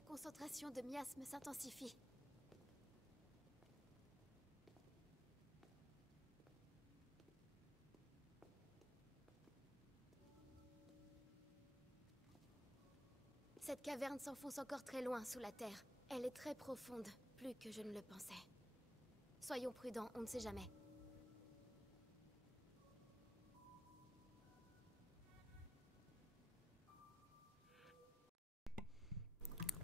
La concentration de miasmes s'intensifie. Cette caverne s'enfonce encore très loin sous la terre. Elle est très profonde, plus que je ne le pensais. Soyons prudents, on ne sait jamais.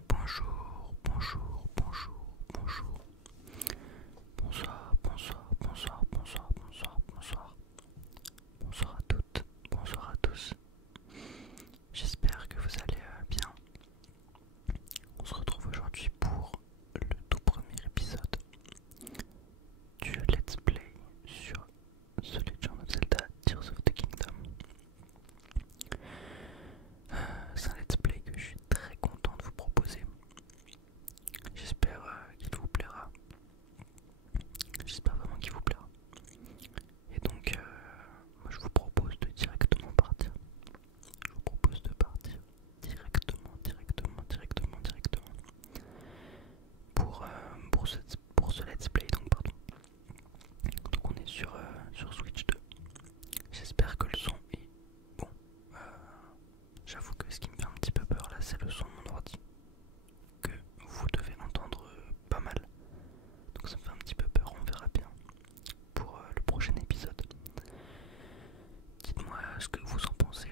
Bonjour, bonjour, bonjour, bonjour. Bonsoir, bonsoir, bonsoir, bonsoir, bonsoir, bonsoir. Bonsoir à toutes, bonsoir à tous. J'espère que vous allez bien. On se retrouve aujourd'hui pour le tout premier épisode du Let's Play sur The Legend of Zelda Tears of the Kingdom. C'est un Let's Play que je suis très content de vous proposer. J'espère qu'il vous plaira. J'espère vraiment qu'il vous plaira. Et donc, moi je vous propose de directement partir. Je vous propose de partir directement pour ce let's play. Donc, pardon. Donc on est sur Switch 2. J'espère que le son est bon. J'avoue que ce qui me fait un petit peu peur là, c'est le son de mon ordi. Que vous devez entendre pas mal. Donc ça me fait un petit peu peur, on verra bien pour le prochain épisode. Dites-moi ce que vous en pensez.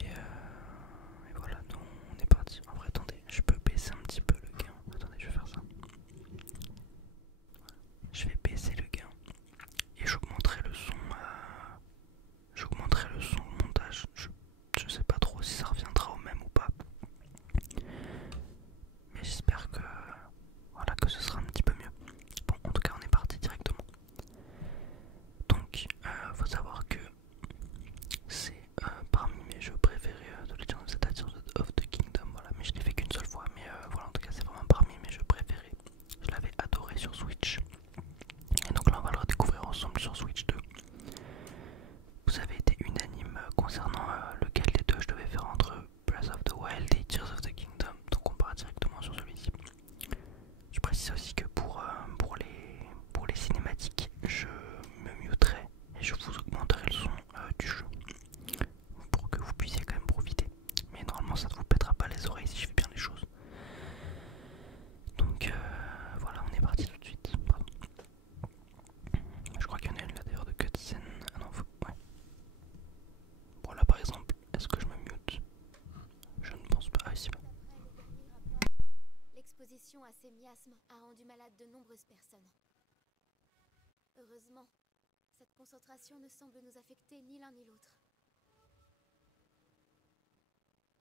Et voilà, nous on est parti. En vrai, attendez, je peux baisser un petit peu le gain. Attendez, je vais faire ça. Je vais baisser le gain et j'augmenterai le son. J'augmenterai le son au montage. Je sais pas trop si ça reviendra au même ou pas. Mais j'espère que voilà que ce sera un petit peu mieux. Bon, en tout cas, on est parti directement. Donc, faut savoir que c'est parmi mes jeux préférés de Legend of Zelda Tears of the Kingdom. Voilà, mais je l'ai fait qu'une seule fois. Mais voilà, en tout cas, c'est vraiment parmi mes jeux préférés. Je l'avais adoré sur Switch. Et donc là, on va le redécouvrir ensemble sur Switch 2. Vous avez été unanime concernant lequel des deux je devais faire entre Breath of the Wild et Tears of the Kingdom. Donc on part directement sur celui-ci. Je précise aussi que pour les cinématiques, je me muterai et je vous augmenterai le son du jeu pour que vous puissiez quand même profiter. Mais normalement ça ne vous pètera pas les oreilles si je fais bien les choses. Donc voilà, on est parti tout de suite. Pardon. Je crois qu'il y en a une là d'ailleurs de cutscene. Ah non, ouais. Bon là par exemple, est-ce que je me mute? Je ne pense pas. Ah ici. L'exposition à ces miasmes a rendu malade de nombreuses personnes. Heureusement, cette concentration ne semble nous affecter ni l'un ni l'autre.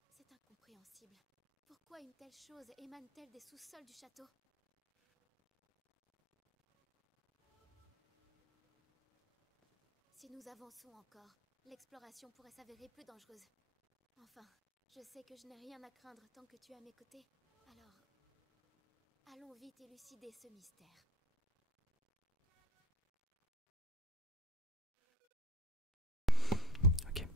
C'est incompréhensible. Pourquoi une telle chose émane-t-elle des sous-sols du château? Si nous avançons encore, l'exploration pourrait s'avérer plus dangereuse. Enfin, je sais que je n'ai rien à craindre tant que tu es à mes côtés. Alors, allons vite élucider ce mystère. Ok.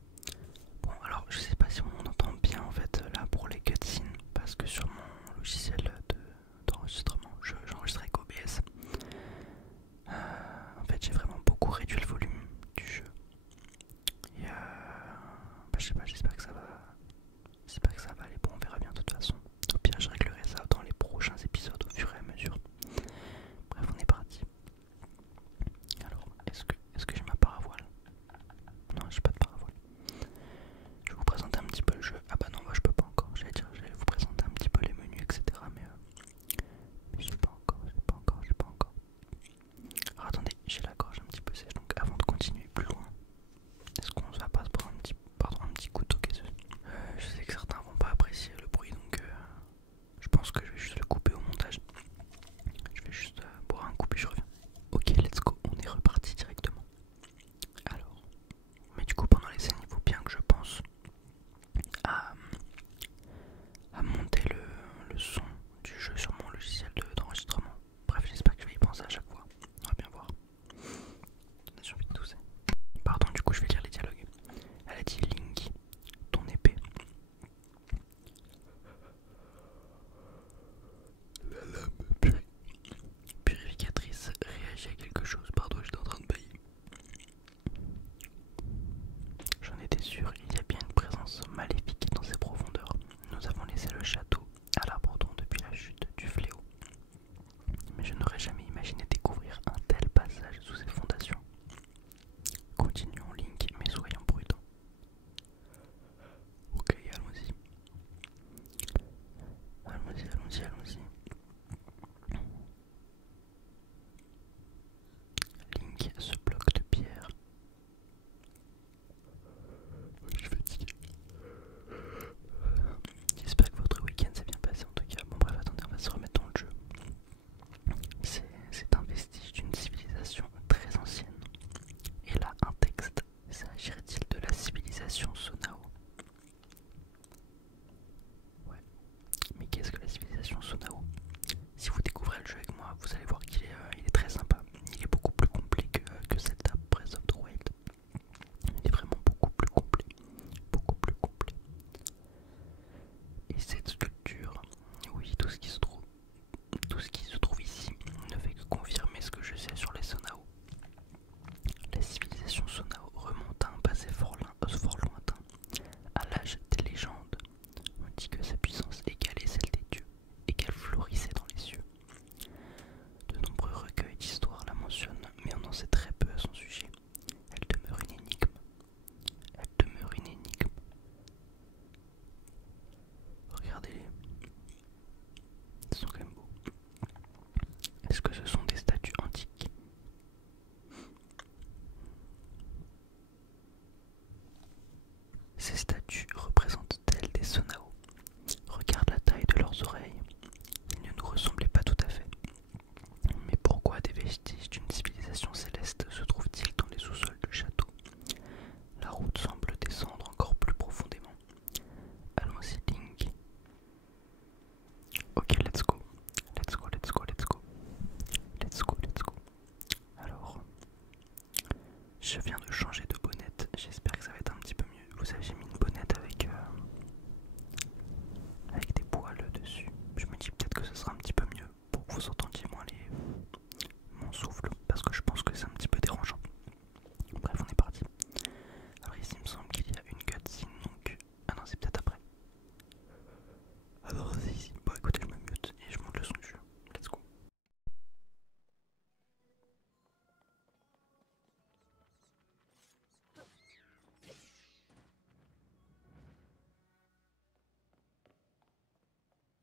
Bon alors je sais pas si on entend bien en fait là pour les cutscenes parce que sur mon logiciel d'enregistrement j'enregistre avec OBS. En fait j'ai vraiment beaucoup réduit le volume du jeu. Et bah, je sais pas, j'espère que ça va aller. Bon on verra bien de toute façon. Au pire je réglerai ça dans les prochains épisodes au fur et à mesure. Ces statues représentent-elles des Sonao? Regarde la taille de leurs oreilles. Ils ne nous ressemblaient pas tout à fait. Mais pourquoi des vestiges d'une civilisation céleste se trouvent-ils dans les sous-sols du château? La route semble descendre encore plus profondément. Allons-y, Link. Ok, let's go. Let's go, let's go, let's go. Let's go, let's go. Alors, je viens de changer de bonnette. J'espère que ça va être un petit peu mieux. Vous savez, j'ai mis une bonnette avec des poils dessus. Je me dis peut-être que ce sera un petit peu mieux pour que vous entendiez moins mon souffle, parce que je pense que c'est un petit peu dérangeant. Bref, on est parti. Alors ici, il me semble qu'il y a une cutscene, donc... Ah non, c'est peut-être après. Ah non, c'est ici. Bon, écoutez, je me mute et je monte le son du jeu. Let's go.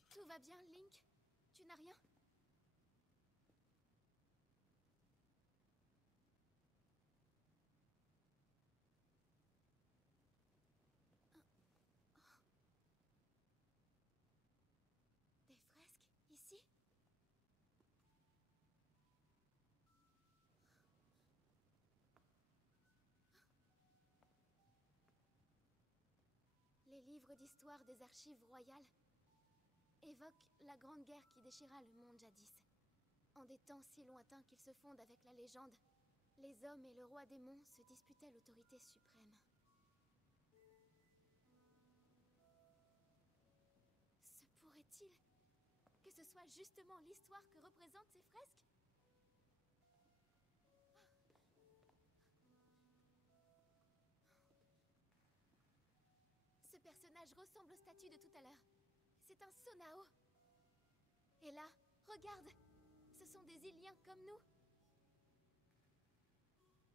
Tout va bien, Link? Tu n'as rien? Des fresques? Ici? Les livres d'histoire des archives royales évoquent la grande guerre qui déchira le monde jadis. En des temps si lointains qu'ils se fondent avec la légende, les hommes et le roi démon se disputaient l'autorité suprême. Se pourrait-il que ce soit justement l'histoire que représentent ces fresques? Ce personnage ressemble aux statues de tout à l'heure. C'est un Sonao. Et là, regarde! Ce sont des Iliens comme nous.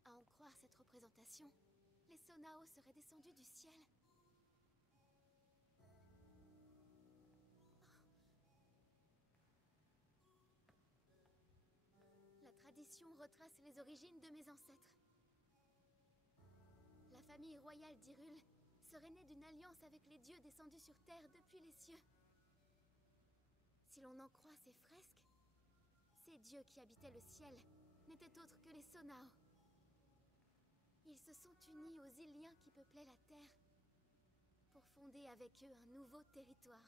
À en croire cette représentation, les Sonao seraient descendus du ciel. La tradition retrace les origines de mes ancêtres. La famille royale d'Hyrule serait née d'une alliance avec les dieux descendus sur Terre depuis les cieux. Si l'on en croit ces fresques, ces dieux qui habitaient le ciel n'étaient autres que les Sonao. Ils se sont unis aux Iliens qui peuplaient la Terre pour fonder avec eux un nouveau territoire,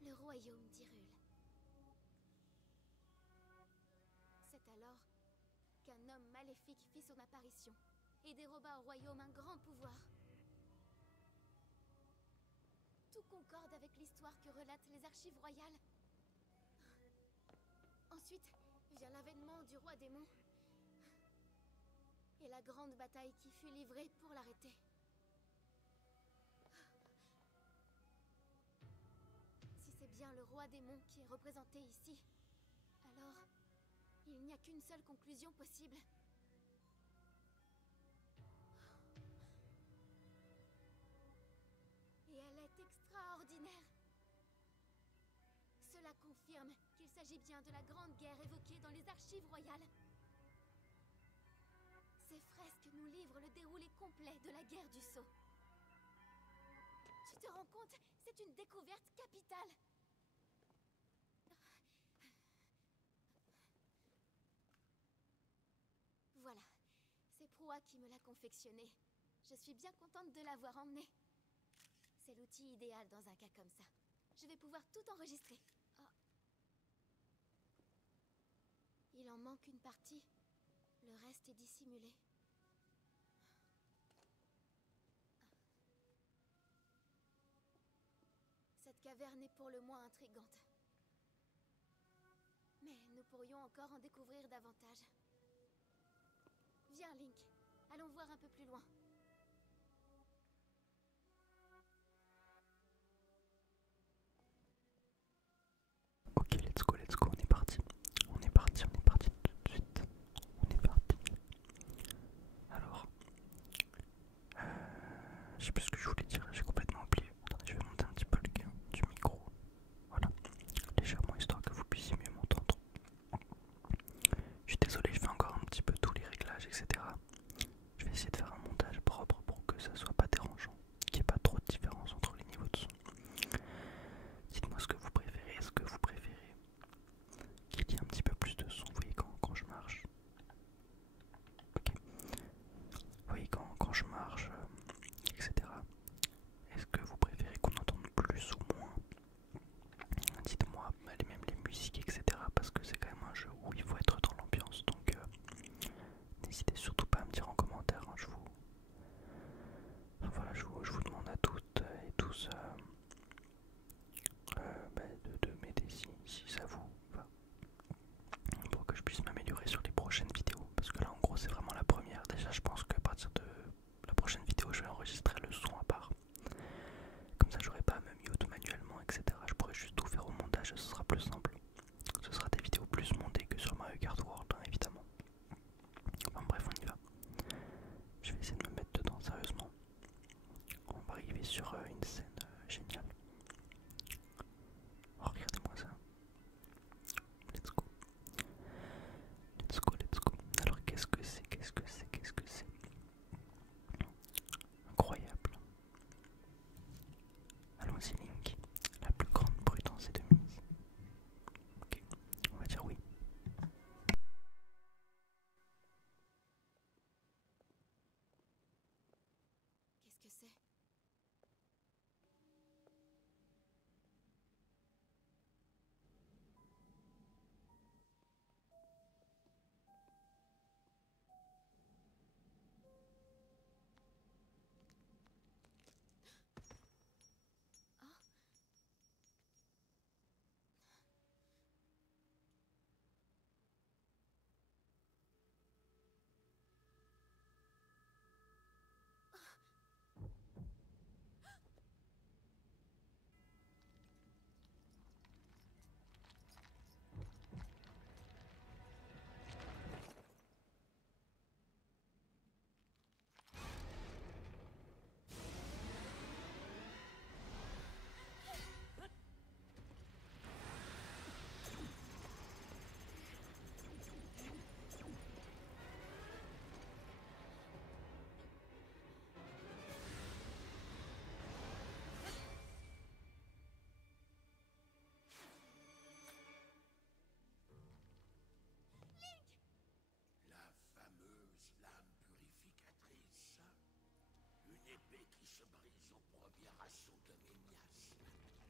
le royaume d'Hyrule. C'est alors qu'un homme maléfique fit son apparition et déroba au royaume un grand pouvoir. Tout concorde avec l'histoire que relatent les archives royales. Ensuite vient l'avènement du roi démon et la grande bataille qui fut livrée pour l'arrêter. Si c'est bien le roi démon qui est représenté ici, alors il n'y a qu'une seule conclusion possible. Et elle est extraordinaire. Cela confirme qu'il s'agit bien de la grande guerre évoquée dans les archives royales. Ces fresques nous livrent le déroulé complet de la guerre du Sceau. Tu te rends compte? C'est une découverte capitale. Voilà, c'est Proa qui me l'a confectionné. Je suis bien contente de l'avoir emmené. C'est l'outil idéal dans un cas comme ça. Je vais pouvoir tout enregistrer. Oh. Il en manque une partie. Le reste est dissimulé. Cette caverne est pour le moins intrigante. Mais nous pourrions encore en découvrir davantage. Viens, Link. Allons voir un peu plus loin. Ok, let's go, on est parti. On est parti tout de suite. On est parti. Alors, je sais plus ce que je voulais dire, j'ai complètement oublié. Attendez, je vais monter un petit peu le gain du micro. Voilà, légèrement histoire que vous puissiez mieux m'entendre. Je suis désolé, je fais encore un petit peu tous les réglages, etc. Je vais essayer de faire un montage propre pour que ça soit pas dérangeant.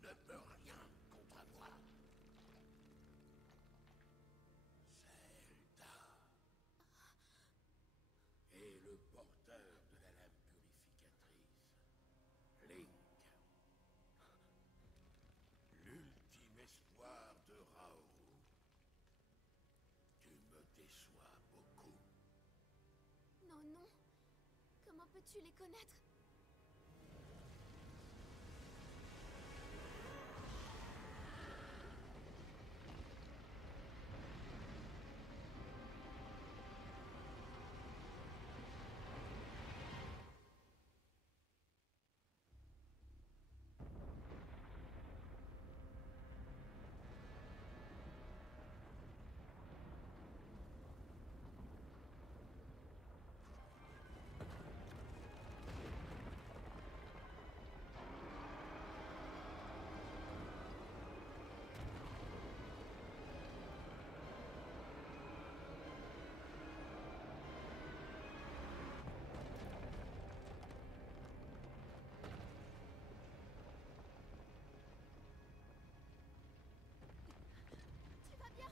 ne peut rien contre moi. Zelda. Et le porteur de la lame purificatrice. Link. L'ultime espoir de Raoru. Tu me déçois beaucoup. Non, non. Comment peux-tu les connaître? Tu vas bien?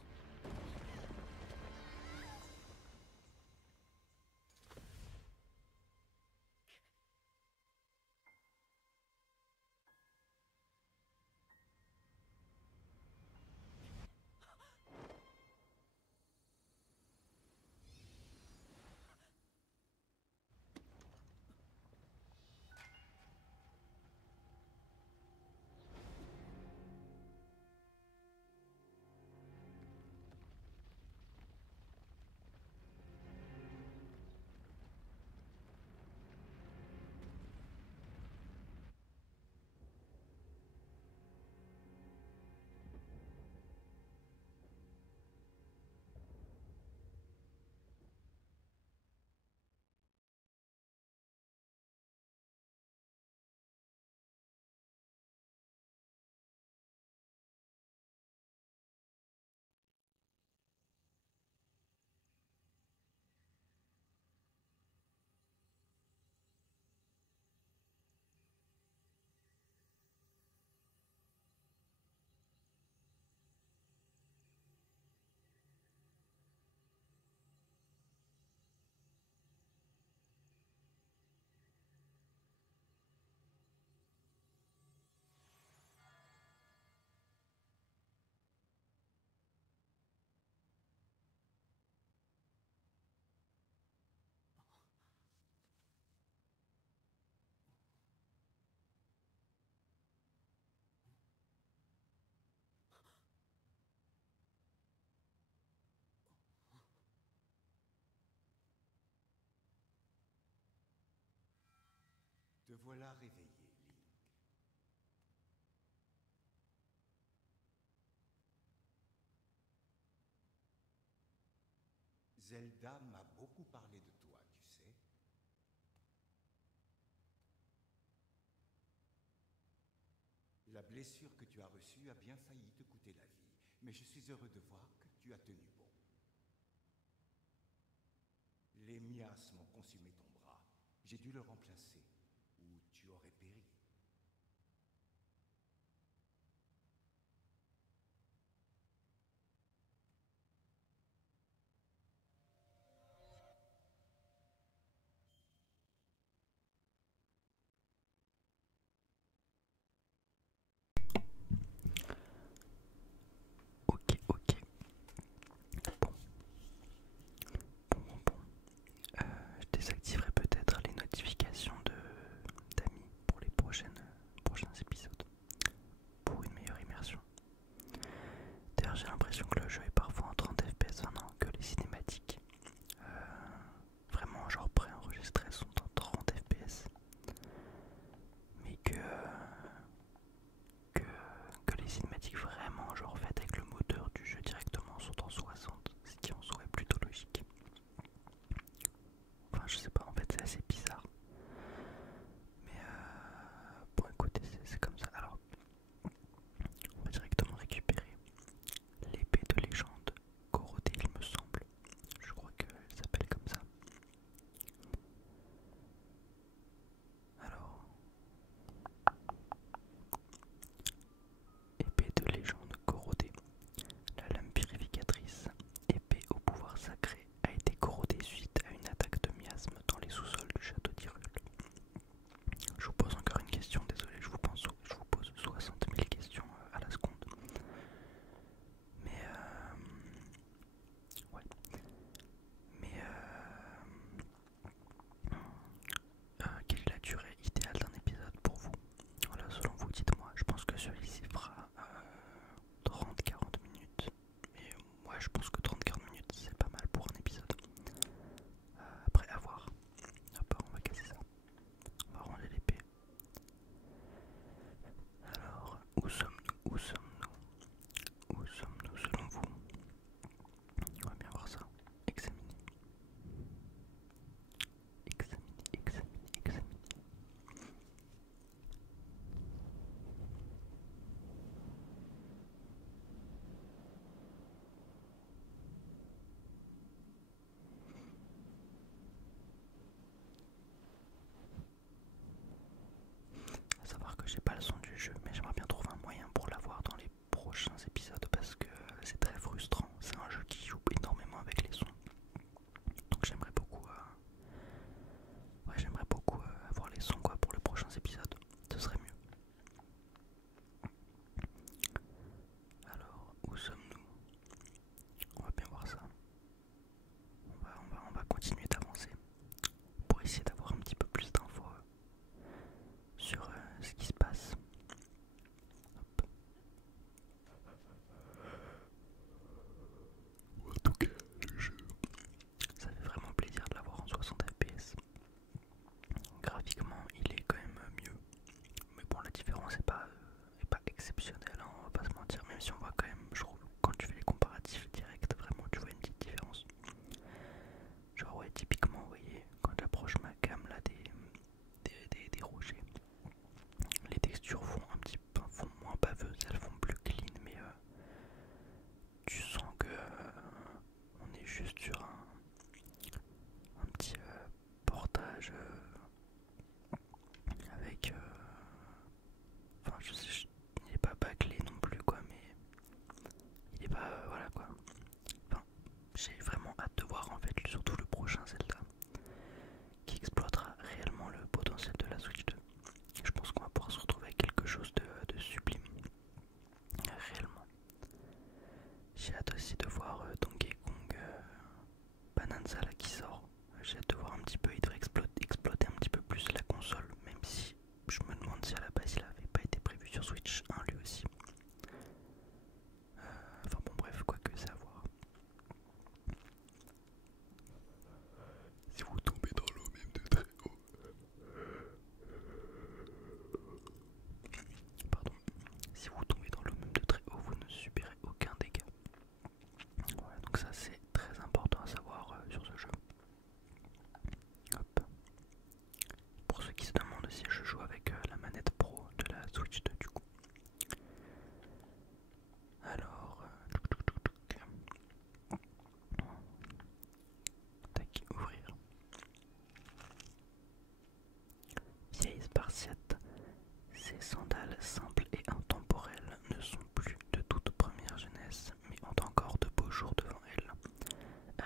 Te voilà réveillé, Link. Zelda m'a beaucoup parlé de toi, tu sais. La blessure que tu as reçue a bien failli te coûter la vie, mais je suis heureux de voir que tu as tenu bon. Les miasmes m'ont consumé ton bras. J'ai dû le remplacer, ou tu aurais péri. Ok, ok. Bon. Je désactiverai peut-être les notifications de d'amis pour les prochains.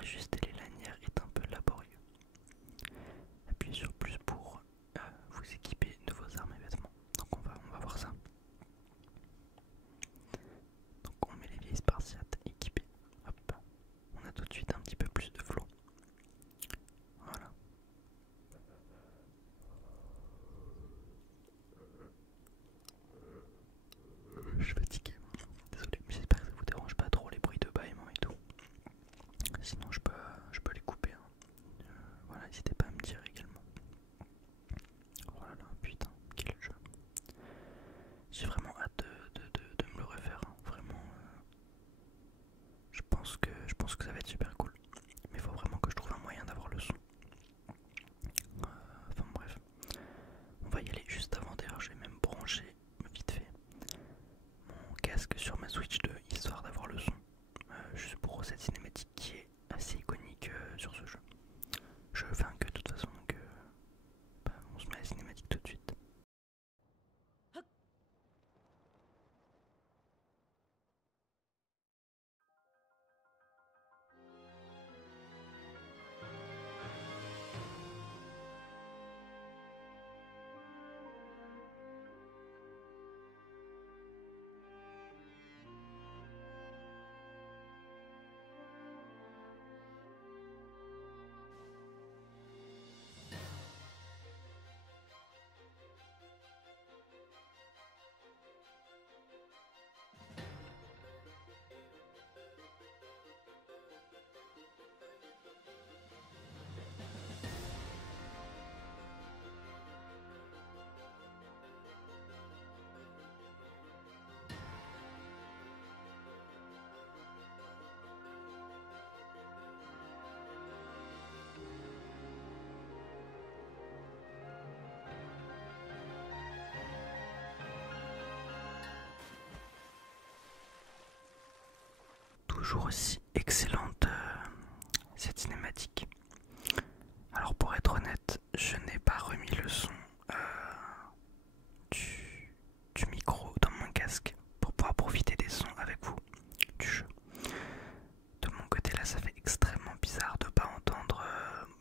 ajuster les lanières est un peu laborieux. Appuyez sur plus pour vous équiper de vos armes et vêtements. Donc on va voir ça. Donc on met les vieilles spartiates équipées. Hop. On a tout de suite un petit peu plus de flow. Voilà. Je suis fatigué. Désolé, mais j'espère que ça vous dérange pas trop les bruits de bâillement et tout. Sinon je peux les couper. Hein. Voilà, n'hésitez pas à me dire également. Oh là là, putain, quel jeu. J'ai vraiment hâte de me le refaire. Hein. Vraiment, je pense que ça va être super cool. Mais il faut vraiment que je trouve un moyen d'avoir le son. Enfin bref. On va y aller juste avant. D'ailleurs, je vais même brancher vite fait mon casque sur ma Switch 2 histoire d'avoir le son. Juste pour cette cinématique qui est assez iconique sur ce jeu. Je fais un cut de toute façon, donc on se met à la cinématique tout de suite. Toujours aussi excellente cette cinématique. Alors pour être honnête, je n'ai pas remis le son du micro dans mon casque pour pouvoir profiter des sons avec vous du jeu. De mon côté là, ça fait extrêmement bizarre de pas entendre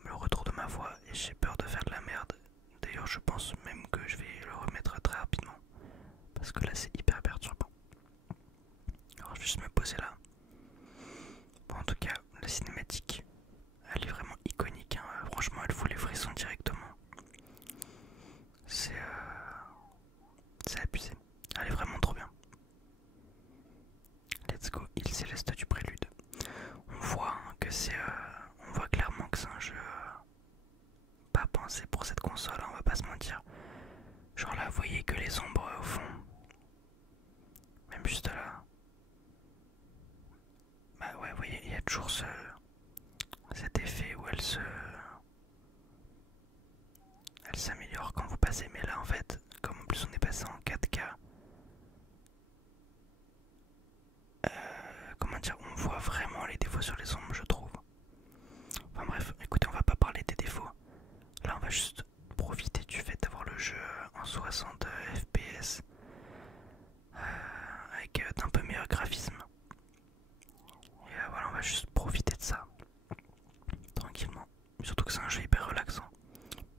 le retour de ma voix et j'ai peur de faire de la merde. D'ailleurs, je pense même que je vais le remettre très rapidement parce que là c'est hyper perturbant. Alors je vais juste me poser là. Bon, en tout cas, la cinématique, elle est vraiment iconique. Hein. Franchement, elle fout les frissons directement. C'est abusé. Elle est vraiment trop bien. Let's go, île céleste du prélude. On voit hein, que on voit clairement que c'est un jeu pas pensé pour cette console. Hein, on va pas se mentir. Genre là, vous voyez que les ombres au fond. Même juste là. Bah ouais, vous voyez, il y a toujours cet effet où elle s'améliore quand vous passez. Mais là en fait, comme en plus on est passé en 4K, comment dire, on voit vraiment les défauts sur les ombres, je trouve. Enfin bref, écoutez, on va pas parler des défauts. Là on va juste profiter du fait d'avoir le jeu en 60 FPS avec d'un peu meilleur graphisme. Et voilà, on va juste profiter de ça tranquillement. Surtout que c'est un jeu hyper relaxant.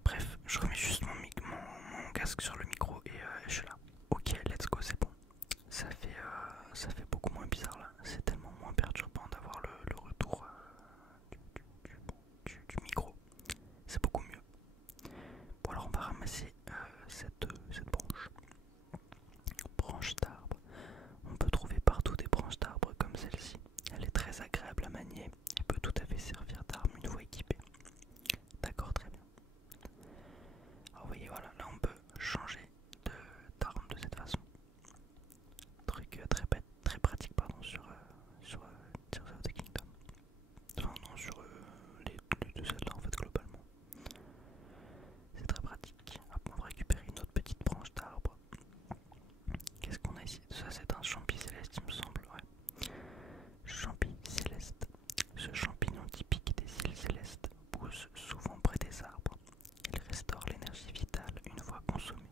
Bref, je remets juste mon casque sur le micro et je suis là. Ok, let's go, c'est bon. Ça fait beaucoup moins bizarre là. C'est tellement moins perturbant d'avoir le retour du micro. C'est beaucoup mieux. Bon, alors on va ramasser cette branche. Branche d'arbre. On peut trouver partout des branches d'arbre comme celle-ci. Elle est très agréable à manier et peut tout à fait servir d'arme une fois équipée. D'accord, très bien. Alors vous voyez, voilà, là on peut changer d'arme de cette façon. Truc très pratique pardon, sur Tears of the Kingdom. Enfin non, sur les deux Zelda en fait globalement. C'est très pratique. Hop, on va récupérer une autre petite branche d'arbre. Qu'est-ce qu'on a ici? Ça c'est un champi céleste il me semble, ouais. Champi céleste. Ce champignon typique des îles célestes pousse souvent près des arbres. Il restaure l'énergie vitale une fois consommée.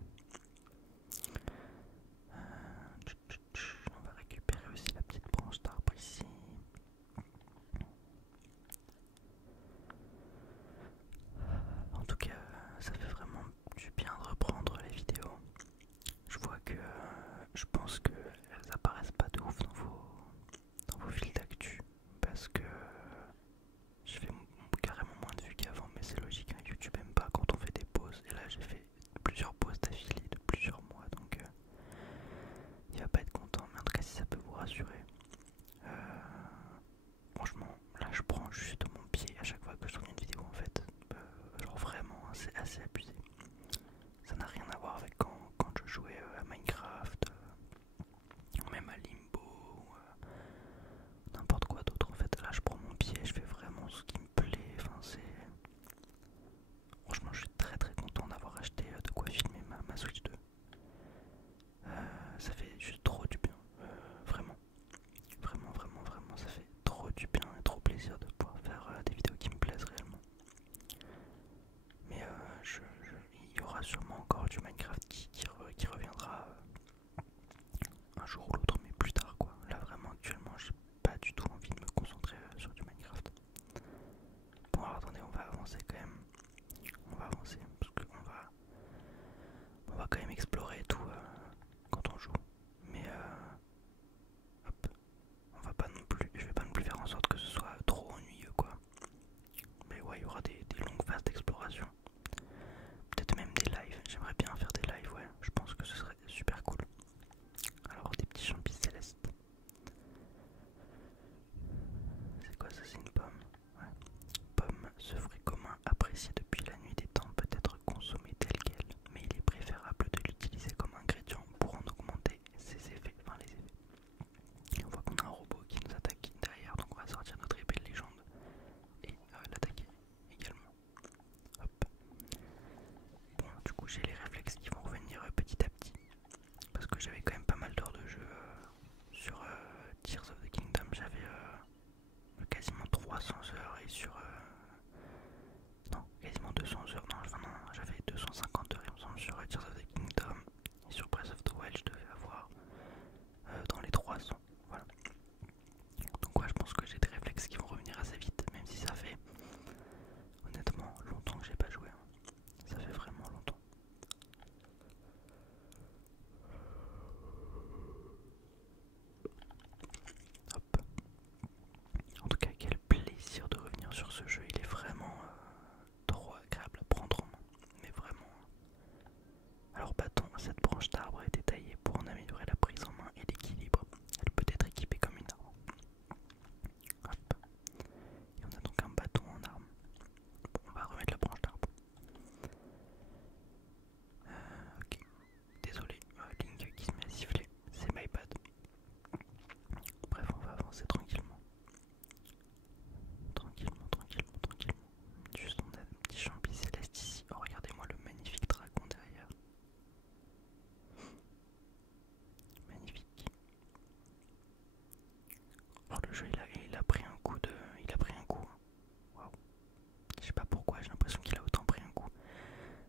Je sais pas pourquoi, j'ai l'impression qu'il a autant pris un coup.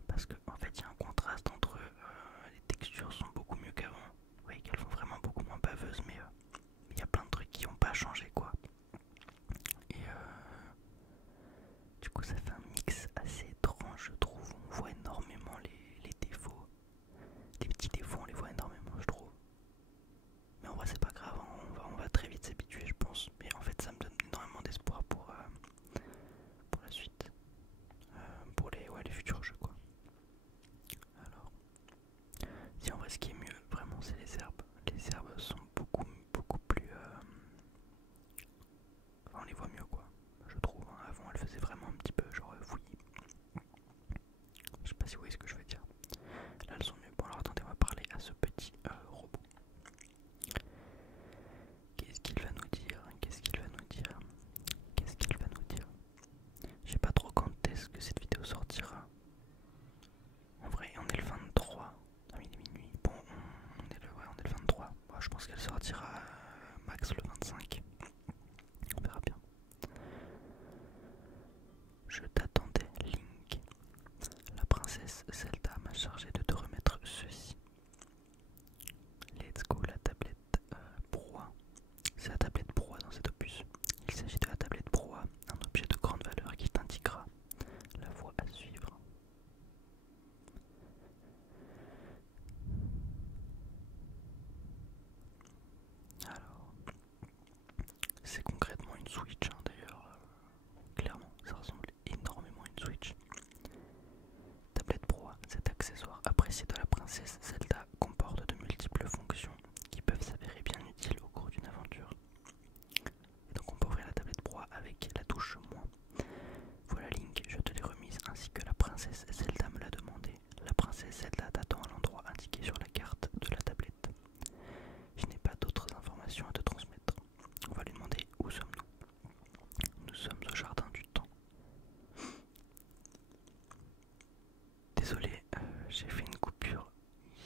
Parce qu'en fait, il y a un contraste entre les textures sont beaucoup mieux qu'avant. Vous voyez qu'elles font vraiment beaucoup moins baveuses, mais il y a plein de trucs qui n'ont pas changé quoi. Et du coup, ça fait un mix assez étrange, je trouve. On voit énormément les défauts. Les petits défauts, on les voit énormément, je trouve. Mais en vrai, c'est pas grave, on va très vite s'habituer, je pense. Mais en fait, ça me donne énormément d'espoir pour la suite. Pour les futurs jeux, quoi. Alors, si en vrai, ce qui est mieux, vraiment, c'est les herbes. Les herbes sont beaucoup plus. Enfin, on les voit mieux, quoi. Je trouve. Hein. Avant, elles faisaient vraiment un petit peu genre fouillis. Je sais pas si vous voyez ce que je veux dire. Là, elles sont mieux. Bon, alors attendez, on va parler à ce petit robot. Qu'est-ce qu'il va nous dire? Qu'est-ce qu'il va nous dire? Qu'est-ce qu'il va nous dire? Je sais pas trop quand est-ce que cette vidéo sortira. En vrai, on est le 23. Ah oui, il est minuit. Bon, on est le 23. Bon, je pense qu'elle sortira max le 25. On verra bien. Je t'attendais, Link. La princesse Zelda m'a chargé de te remettre ceci. Let's go, la tablette proie. C'est la tablette proie dans cet opus. Il s'agit de la tablette proie, un objet de grande valeur qui t'indiquera la voie à suivre. Alors, c'est concrètement une Switch, hein, d'ailleurs. Clairement, ça ressemble énormément à une Switch. Tablette proie, cet accessoire apprécié de la princesse Zelda comporte de multiples fonctions qui peuvent s'avérer bien utiles au cours d'une aventure. Et donc on peut ouvrir la tablette proie avec la touche moins. Voilà Link, je te l'ai remise ainsi que la princesse Zelda me l'a demandé. La princesse Zelda t'attend à l'endroit indiqué sur la carte de la tablette. Je n'ai pas d'autres informations à te transmettre. On va lui demander où sommes-nous. Nous sommes au jardin du temps. Désolé, j'ai fait une coupure.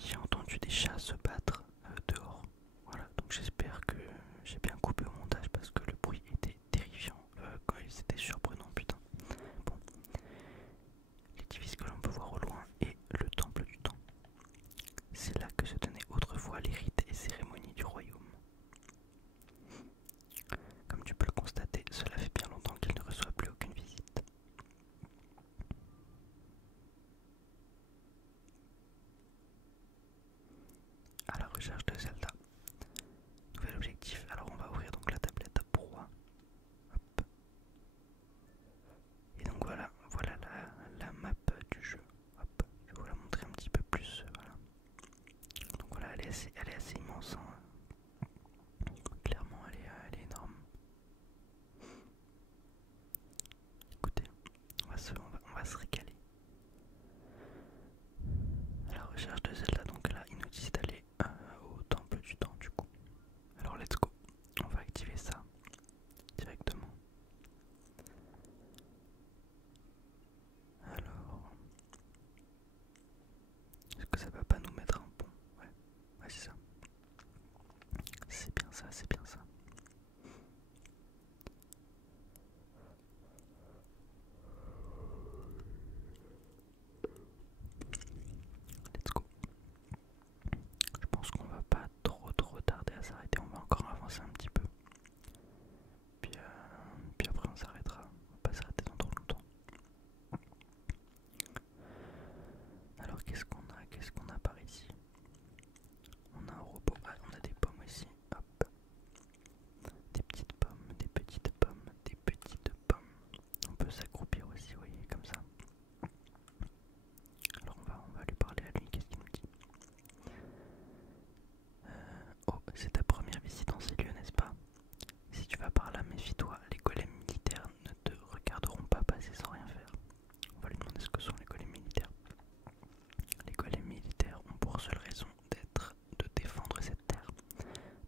J'ai entendu des chats se battre dehors. Voilà, donc j'espère que j'ai bien coupé au montage parce que le bruit était terrifiant. Quand c'était surprenant, putain. Bon. L'édifice que l'on peut voir au loin est le temple du temps. C'est là que se tenaient autrefois les rites et cérémonies du royaume. Comme tu peux le constater, cela fait bien longtemps qu'il ne reçoit plus aucune visite. À la recherche de Zelda. Nouvel objectif, alors on va ouvrir donc la tablette à proie. Hop. Et donc voilà la map du jeu. Hop. Je vais vous la montrer un petit peu plus. Voilà. Donc voilà, elle est assez immense. Hein. Clairement, elle est énorme. Écoutez, on va se régaler. À la recherche de Zelda, donc là, il nous dit d'aller au temple du temps du coup. Alors let's go, on va activer ça directement. Alors, est-ce que ça va pas nous mettre un pont? Ouais, c'est ça. C'est bien ça, c'est bien ça. Let's go. Je pense qu'on va pas trop tarder à s'arrêter, on va encore avancer un petit peu. Puis après on s'arrêtera, on va pas s'arrêter dans trop longtemps. Alors qu'est-ce qu'on a par ici? On a un robot, on a des pommes ici, hop. Des petites pommes, des petites pommes, des petites pommes. On peut s'accroupir aussi, vous voyez, comme ça. Alors on va lui parler à lui, qu'est-ce qu'il nous dit? Oh, c'est ta première visite dans ces lieux, n'est-ce pas? Si tu vas par là, méfie-toi, les golems militaires ne te regarderont pas passer sans rien faire. On va lui demander ce que sont les golems militaires. Les golems militaires ont pour seule raison d'être de défendre cette terre.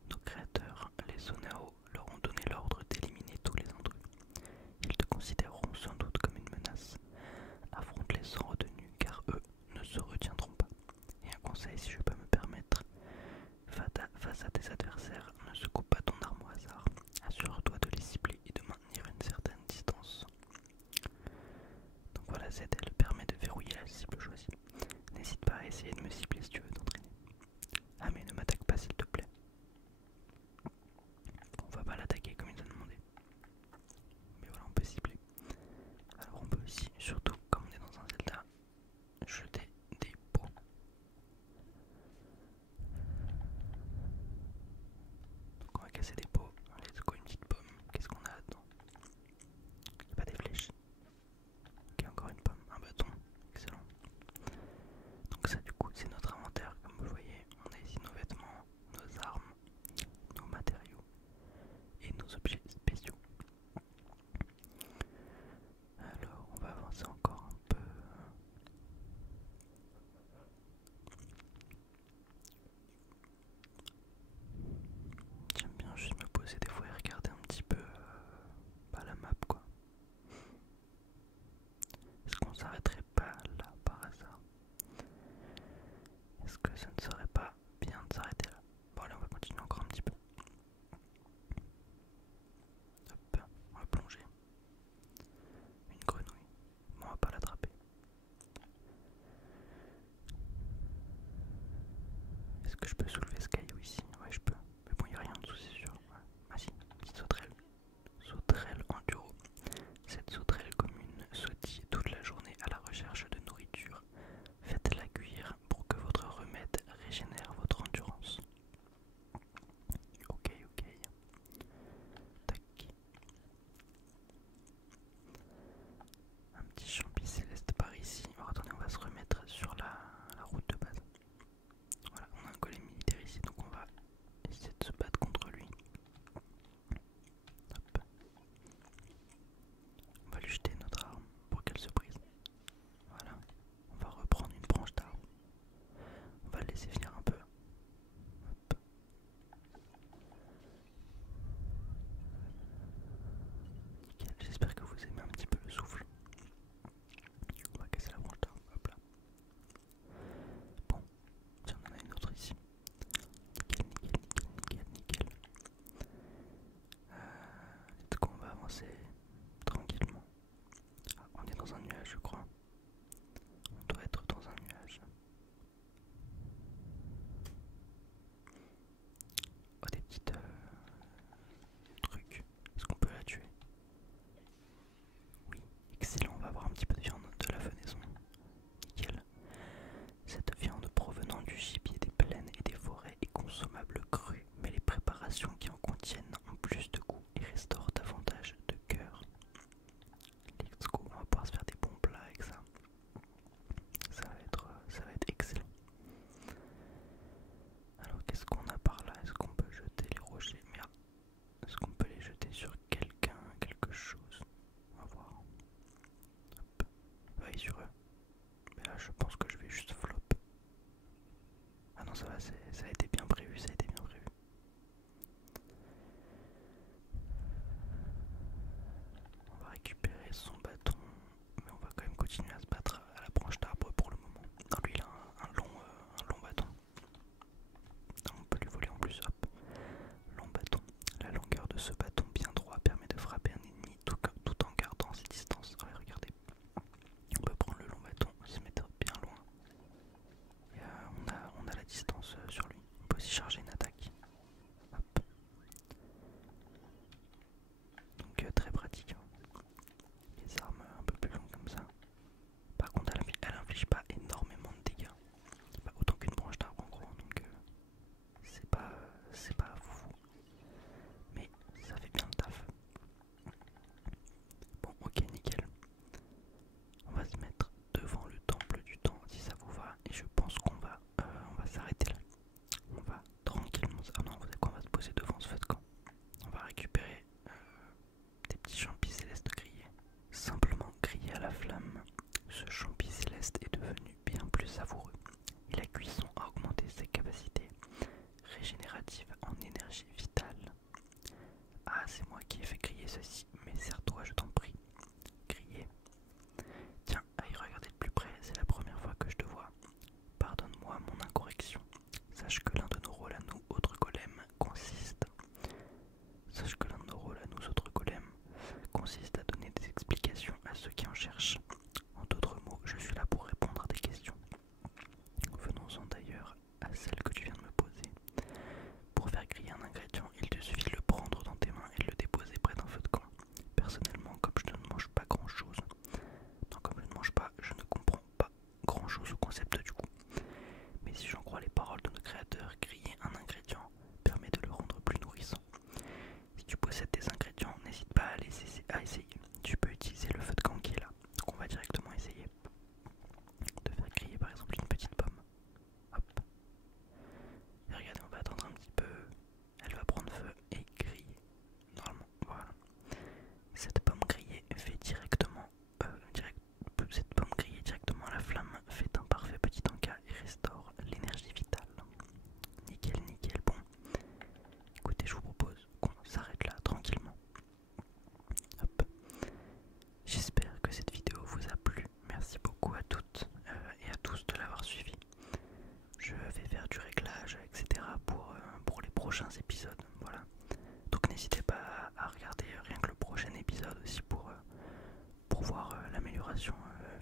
Nos créateurs, les Zonao, leur ont donné l'ordre d'éliminer tous les intrus. Ils te considéreront sans doute comme une menace. Affronte-les sans retenue, car eux ne se retiendront pas. Et un conseil, si je peux me permettre, face à tes adversaires,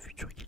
futur